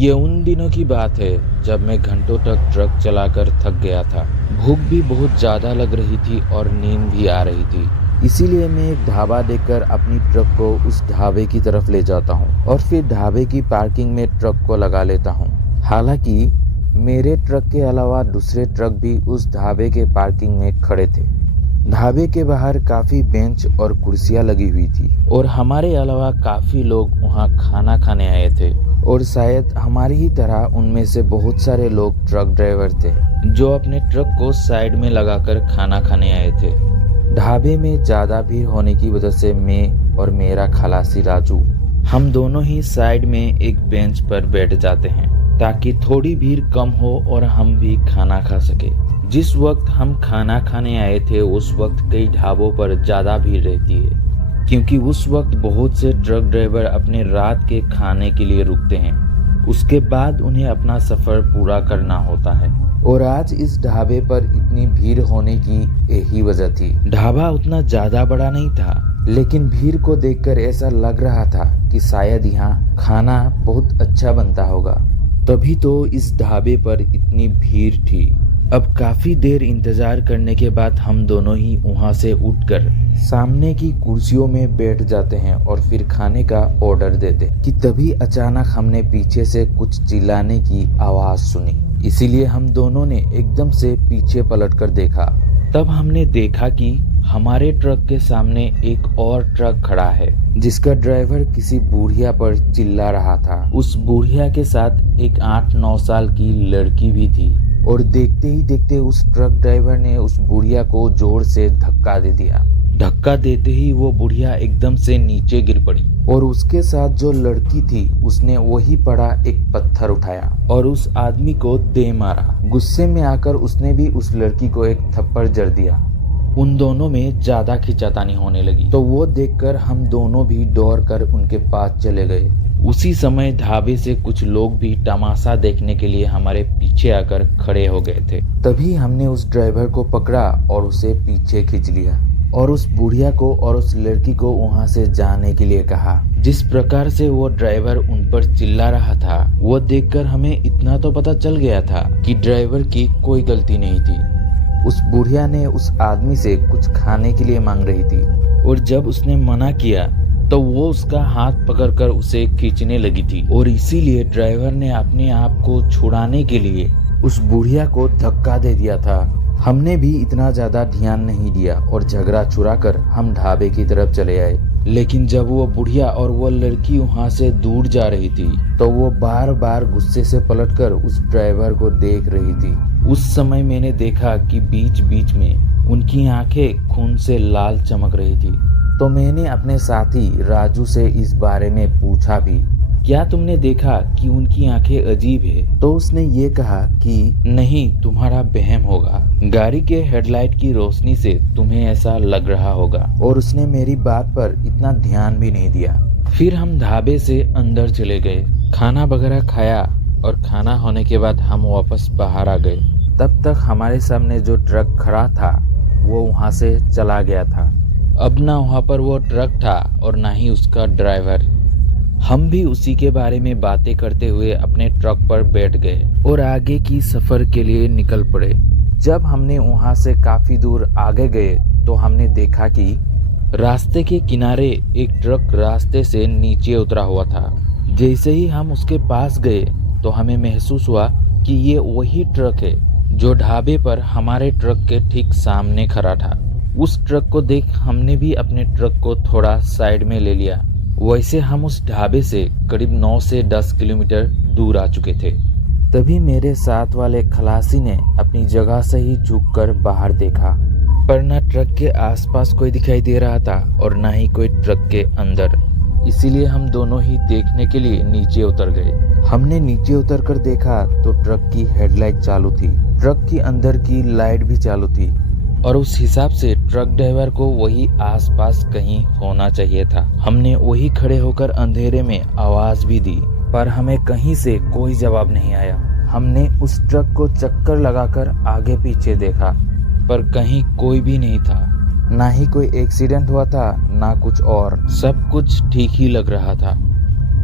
ये उन दिनों की बात है जब मैं घंटों तक ट्रक चलाकर थक गया था। भूख भी बहुत ज़्यादा लग रही थी और नींद भी आ रही थी। इसीलिए मैं एक ढाबा देखकर अपनी ट्रक को उस ढाबे की तरफ ले जाता हूँ और फिर ढाबे की पार्किंग में ट्रक को लगा लेता हूँ। हालांकि मेरे ट्रक के अलावा दूसरे ट्रक भी उस ढाबे के पार्किंग में खड़े थे। ढाबे के बाहर काफी बेंच और कुर्सियां लगी हुई थी और हमारे अलावा काफी लोग वहां खाना खाने आए थे और शायद हमारी ही तरह उनमें से बहुत सारे लोग ट्रक ड्राइवर थे जो अपने ट्रक को साइड में लगाकर खाना खाने आए थे। ढाबे में ज्यादा भीड़ होने की वजह से मैं और मेरा खलासी राजू हम दोनों ही साइड में एक बेंच पर बैठ जाते हैं ताकि थोड़ी भीड़ कम हो और हम भी खाना खा सके। जिस वक्त हम खाना खाने आए थे उस वक्त कई ढाबों पर ज्यादा भीड़ रहती है क्योंकि उस वक्त बहुत से ट्रक ड्राइवर अपने रात के खाने के लिए रुकते हैं। उसके बाद उन्हें अपना सफर पूरा करना होता है और आज इस ढाबे पर इतनी भीड़ होने की यही वजह थी। ढाबा उतना ज्यादा बड़ा नहीं था लेकिन भीड़ को देखकर ऐसा लग रहा था कि शायद यहाँ खाना बहुत अच्छा बनता होगा, तभी तो इस ढाबे पर इतनी भीड़ थी। अब काफी देर इंतजार करने के बाद हम दोनों ही वहां से उठकर सामने की कुर्सियों में बैठ जाते हैं और फिर खाने का ऑर्डर देते कि तभी अचानक हमने पीछे से कुछ चिल्लाने की आवाज सुनी। इसीलिए हम दोनों ने एकदम से पीछे पलटकर देखा। तब हमने देखा कि हमारे ट्रक के सामने एक और ट्रक खड़ा है जिसका ड्राइवर किसी बुढ़िया पर चिल्ला रहा था। उस बुढ़िया के साथ एक 8-9 साल की लड़की भी थी और देखते ही देखते उस ट्रक ड्राइवर ने उस बुढ़िया को जोर से धक्का दे दिया। धक्का देते ही वो बुढ़िया एकदम से नीचे गिर पड़ी और उसके साथ जो लड़की थी उसने वही पड़ा एक पत्थर उठाया और उस आदमी को दे मारा। गुस्से में आकर उसने भी उस लड़की को एक थप्पड़ जड़ दिया। उन दोनों में ज्यादा खींचातानी होने लगी तो वो देखकर हम दोनों भी दौड़ कर उनके पास चले गए। उसी समय ढाबे से कुछ लोग भी तमाशा देखने के लिए हमारे पीछे आकर खड़े हो गए थे। तभी हमने उस ड्राइवर को पकड़ा और उसे पीछे खींच लिया और उस बुढ़िया को और उस लड़की को वहां से जाने के लिए कहा। जिस प्रकार से वो ड्राइवर उन पर चिल्ला रहा था वो देखकर हमें इतना तो पता चल गया था कि ड्राइवर की कोई गलती नहीं थी। उस बुढ़िया ने उस आदमी से कुछ खाने के लिए मांग रही थी और जब उसने मना किया तो वो उसका हाथ पकड़कर उसे खींचने लगी थी और इसीलिए ड्राइवर ने अपने आप को छुड़ाने के लिए उस बुढ़िया को धक्का दे दिया था। हमने भी इतना ज्यादा ध्यान नहीं दिया और झगड़ा छुड़ाकर हम ढाबे की तरफ चले आए। लेकिन जब वो बुढ़िया और वो लड़की वहां से दूर जा रही थी तो वो बार बार गुस्से से पलटकर उस ड्राइवर को देख रही थी। उस समय मैंने देखा कि बीच बीच में उनकी आंखें खून से लाल चमक रही थी तो मैंने अपने साथी राजू से इस बारे में पूछा भी, क्या तुमने देखा कि उनकी आंखें अजीब है? तो उसने ये कहा कि नहीं, तुम्हारा वहम होगा, गाड़ी के हेडलाइट की रोशनी से तुम्हें ऐसा लग रहा होगा। और उसने मेरी बात पर इतना ध्यान भी नहीं दिया। फिर हम ढाबे से अंदर चले गए, खाना वगैरह खाया और खाना होने के बाद हम वापस बाहर आ गए। तब तक हमारे सामने जो ट्रक खड़ा था वो वहां से चला गया था। अब ना वहां पर वो ट्रक था और ना ही उसका ड्राइवर। हम भी उसी के बारे में बातें करते हुए अपने ट्रक पर बैठ गए और आगे की सफर के लिए निकल पड़े। जब हमने वहां से काफी दूर आगे गए तो हमने देखा कि रास्ते के किनारे एक ट्रक रास्ते से नीचे उतरा हुआ था। जैसे ही हम उसके पास गए तो हमें महसूस हुआ कि ये वही ट्रक है जो ढाबे पर हमारे ट्रक के ठीक सामने खड़ा था। उस ट्रक को देख हमने भी अपने ट्रक को थोड़ा साइड में ले लिया। वैसे हम उस ढाबे से करीब 9 से 10 किलोमीटर दूर आ चुके थे। तभी मेरे साथ वाले खलासी ने अपनी जगह से ही झुककर बाहर देखा, पर न ट्रक के आसपास कोई दिखाई दे रहा था और न ही कोई ट्रक के अंदर। इसीलिए हम दोनों ही देखने के लिए नीचे उतर गए। हमने नीचे उतरकर देखा तो ट्रक की हेडलाइट चालू थी, ट्रक की अंदर की लाइट भी चालू थी और उस हिसाब से ट्रक ड्राइवर को वही आसपास कहीं होना चाहिए था। हमने वही खड़े होकर अंधेरे में आवाज भी दी पर हमें कहीं से कोई जवाब नहीं आया। हमने उस ट्रक को चक्कर लगाकर आगे पीछे देखा पर कहीं कोई भी नहीं था, ना ही कोई एक्सीडेंट हुआ था ना कुछ और, सब कुछ ठीक ही लग रहा था।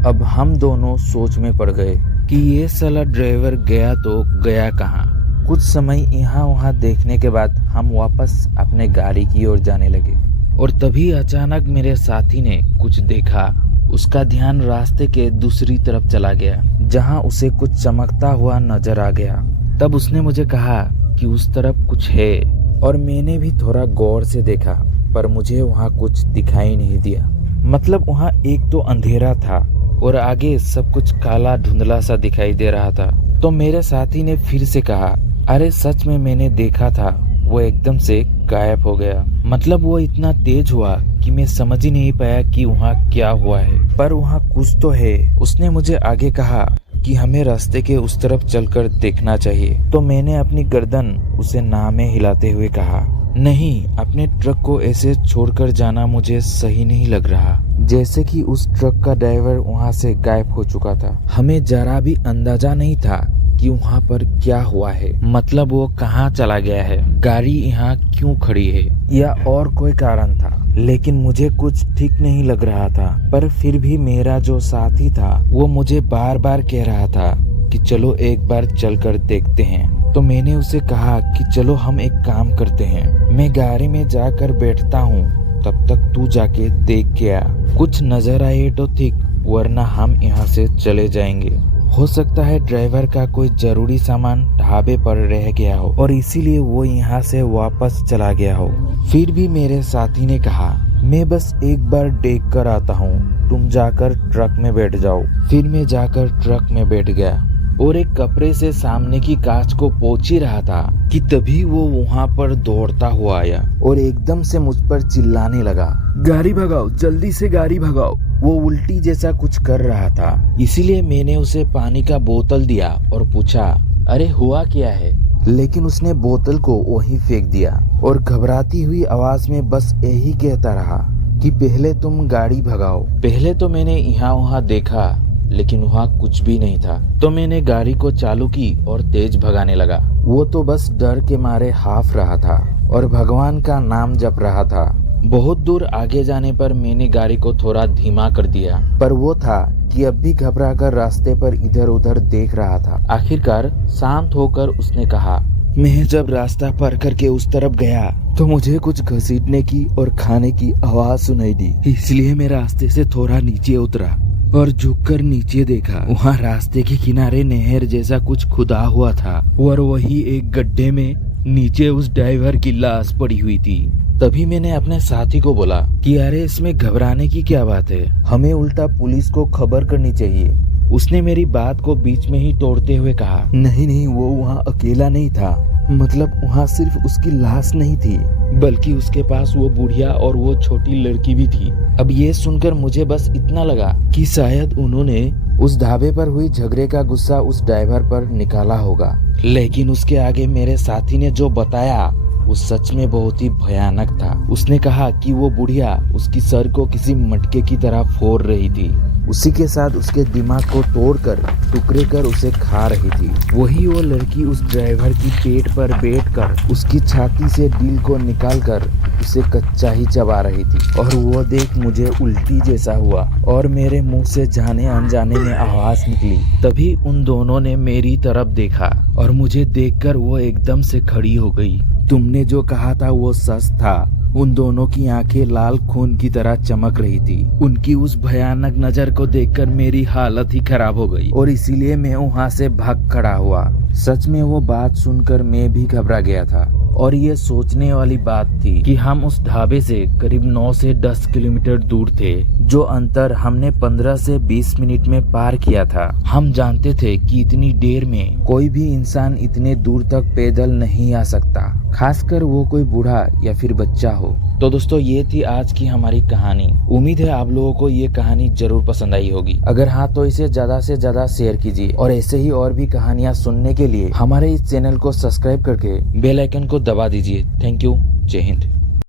अब हम दोनों सोच में पड़ गए कि ये साला ड्राइवर गया तो गया कहाँ। कुछ समय यहाँ वहाँ देखने के बाद हम वापस अपने गाड़ी की ओर जाने लगे और तभी अचानक मेरे साथी ने कुछ देखा। उसका ध्यान रास्ते के दूसरी तरफ चला गया जहाँ उसे कुछ चमकता हुआ नजर आ गया। तब उसने मुझे कहा कि उस तरफ कुछ है और मैंने भी थोड़ा गौर से देखा पर मुझे वहाँ कुछ दिखाई नहीं दिया। मतलब वहाँ एक तो अंधेरा था और आगे सब कुछ काला धुंधला सा दिखाई दे रहा था। तो मेरे साथी ने फिर से कहा, अरे सच में मैंने देखा था, वो एकदम से गायब हो गया। मतलब वो इतना तेज हुआ कि मैं समझ ही नहीं पाया कि वहाँ क्या हुआ है, पर वहाँ कुछ तो है। उसने मुझे आगे कहा कि हमें रास्ते के उस तरफ चलकर देखना चाहिए। तो मैंने अपनी गर्दन उसे ना में हिलाते हुए कहा, नहीं, अपने ट्रक को ऐसे छोड़कर जाना मुझे सही नहीं लग रहा। जैसे कि उस ट्रक का ड्राइवर वहाँ से गायब हो चुका था। हमें जरा भी अंदाजा नहीं था कि वहाँ पर क्या हुआ है। मतलब वो कहाँ चला गया है, गाड़ी यहाँ क्यों खड़ी है या और कोई कारण था। लेकिन मुझे कुछ ठीक नहीं लग रहा था। पर फिर भी मेरा जो साथी था वो मुझे बार बार कह रहा था कि चलो एक बार चलकर देखते हैं। तो मैंने उसे कहा कि चलो हम एक काम करते हैं, मैं गाड़ी में जाकर बैठता हूँ, तब तक तू जाके देख के आ। कुछ नजर आए तो ठीक, वरना हम यहाँ से चले जाएंगे। हो सकता है ड्राइवर का कोई जरूरी सामान ढाबे पर रह गया हो और इसीलिए वो यहाँ से वापस चला गया हो। फिर भी मेरे साथी ने कहा, मैं बस एक बार देख कर आता हूँ, तुम जाकर ट्रक में बैठ जाओ। फिर मैं जाकर ट्रक में बैठ गया और एक कपड़े से सामने की कांच को पोंछ ही रहा था कि तभी वो वहाँ पर दौड़ता हुआ आया और एकदम से मुझ पर चिल्लाने लगा, गाड़ी भगाओ, जल्दी से गाड़ी भगाओ। वो उल्टी जैसा कुछ कर रहा था, इसीलिए मैंने उसे पानी का बोतल दिया और पूछा, अरे हुआ क्या है। लेकिन उसने बोतल को वहीं फेंक दिया और घबराती हुई आवाज में बस यही कहता रहा कि पहले तुम गाड़ी भगाओ। पहले तो मैंने यहाँ वहाँ देखा लेकिन वहाँ कुछ भी नहीं था। तो मैंने गाड़ी को चालू की और तेज भगाने लगा। वो तो बस डर के मारे हाफ रहा था और भगवान का नाम जप रहा था। बहुत दूर आगे जाने पर मैंने गाड़ी को थोड़ा धीमा कर दिया, पर वो था कि अब भी घबराकर रास्ते पर इधर उधर देख रहा था। आखिरकार शांत होकर उसने कहा, मैं जब रास्ता पार करके उस तरफ गया तो मुझे कुछ घसीटने की और खाने की आवाज सुनाई दी, इसलिए मैं रास्ते से थोड़ा नीचे उतरा और झुककर नीचे देखा। वहाँ रास्ते के किनारे नहर जैसा कुछ खुदा हुआ था और वही एक गड्ढे में नीचे उस ड्राइवर की लाश पड़ी हुई थी। तभी मैंने अपने साथी को बोला कि अरे इसमें घबराने की क्या बात है, हमें उल्टा पुलिस को खबर करनी चाहिए। उसने मेरी बात को बीच में ही तोड़ते हुए कहा, नहीं नहीं, वो वहाँ अकेला नहीं था। मतलब वहाँ सिर्फ उसकी लाश नहीं थी बल्कि उसके पास वो बुढ़िया और वो छोटी लड़की भी थी। अब ये सुनकर मुझे बस इतना लगा कि शायद उन्होंने उस ढाबे पर हुई झगड़े का गुस्सा उस ड्राइवर पर निकाला होगा। लेकिन उसके आगे मेरे साथी ने जो बताया वो सच में बहुत ही भयानक था। उसने कहा कि वो बुढ़िया उसकी सर को किसी मटके की तरह फोड़ रही थी, उसी के साथ उसके दिमाग को तोड़कर टुकड़े कर उसे खा रही थी। वही वो लड़की उस ड्राइवर की पेट पर बैठकर उसकी छाती से दिल को निकालकर उसे कच्चा ही चबा रही थी। और वो देख मुझे उल्टी जैसा हुआ और मेरे मुंह से जाने अनजाने में आवाज निकली। तभी उन दोनों ने मेरी तरफ देखा और मुझे देखकर वो एकदम से खड़ी हो गई। तुमने जो कहा था वो सच था। उन दोनों की आंखें लाल खून की तरह चमक रही थी। उनकी उस भयानक नजर को देखकर मेरी हालत ही खराब हो गई और इसीलिए मैं वहां से भाग खड़ा हुआ। सच में वो बात सुनकर मैं भी घबरा गया था और ये सोचने वाली बात थी कि हम उस ढाबे से करीब 9 से 10 किलोमीटर दूर थे। जो अंतर हमने 15 से 20 मिनट में पार किया था। हम जानते थे कि इतनी देर में कोई भी इंसान इतने दूर तक पैदल नहीं आ सकता, खासकर वो कोई बूढ़ा या फिर बच्चा हो। तो दोस्तों ये थी आज की हमारी कहानी। उम्मीद है आप लोगों को ये कहानी जरूर पसंद आई होगी। अगर हाँ तो इसे ज्यादा से ज्यादा शेयर कीजिए और ऐसे ही और भी कहानियाँ सुनने के लिए हमारे इस चैनल को सब्सक्राइब करके बेल आइकन को दबा दीजिए। Thank you. जय हिंद।